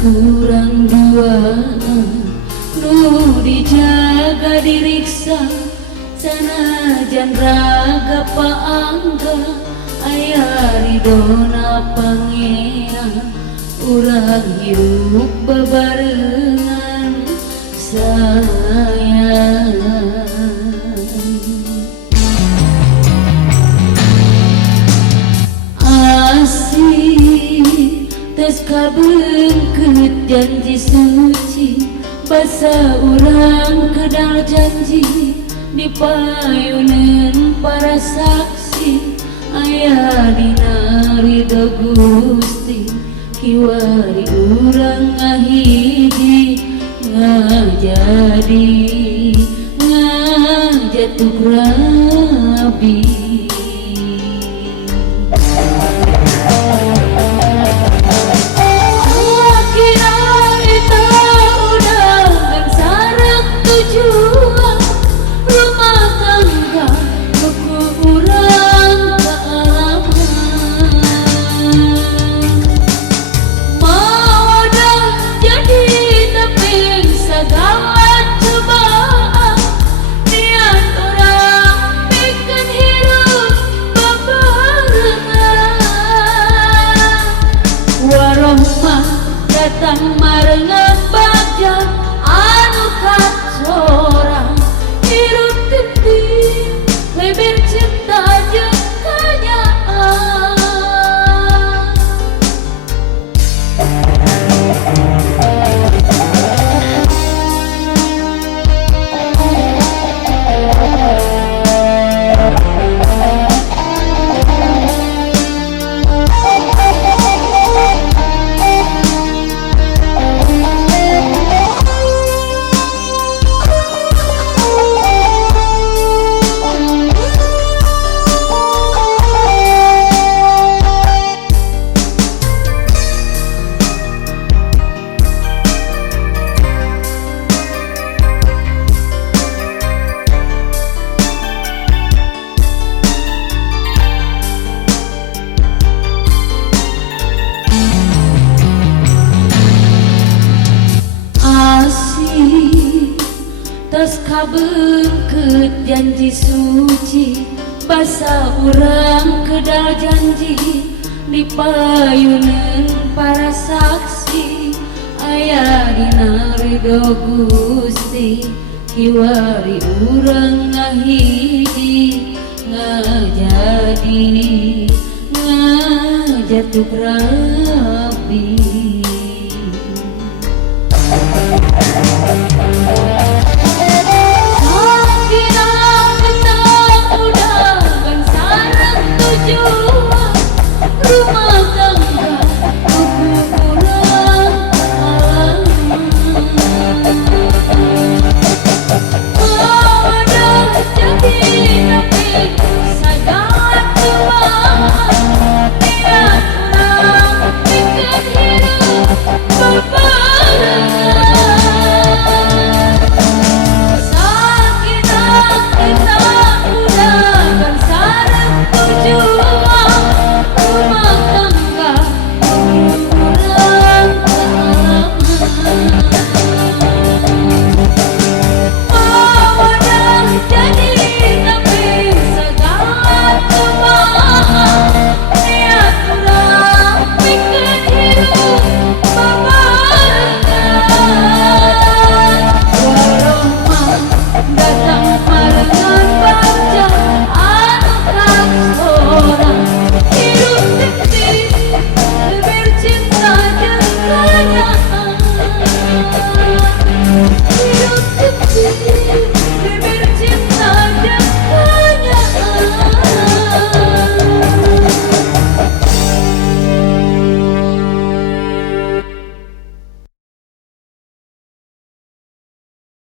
kurang dua nu dijaga diriksa sanajan raga paangga aya ridona pangeran urang hirup bebarengan sayang. Asih tes kabengkeut janji suci basa urang kedal janji dipayuneun para saksi aya dina ridho Gusti kiwari urang ngahiji ngajadi ngajatuk rabi. Datang marengan bagja anu kacorang hirup genting leber cinta jeung kanyaan. Tos kabengkeut janji suci basa urang kedal janji dipayuneun para saksi aya dina ridho Gusti kiwari urang ngahiji ngajadi ngajatuk rabi.